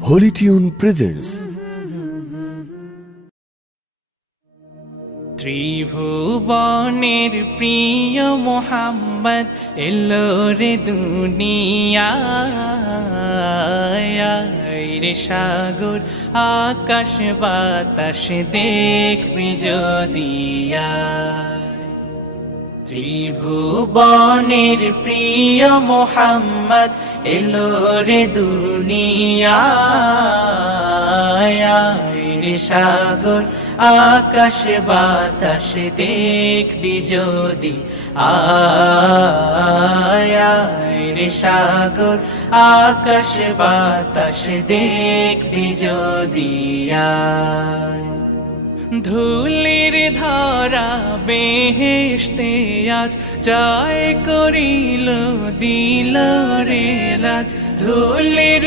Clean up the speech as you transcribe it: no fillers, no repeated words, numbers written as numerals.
Holi tune presents. ত্রিভুবনের প্রিয় মোহাম্মদ এলো রে দুনিয়ায় রে সাগর আকাশ বাতাস দেখবি যদি ত্রিভুবনের প্রিয় মোহাম্মদ এলো রে দুনিয়ায় রে সাগর আকাশ বাতাস দেখবি যদি রে সাগর আকাশ বাতাস দেখবি যদি ধুলির ধরা বেহেশতে আজ জয় করিল দিল রে রাজ ধুলির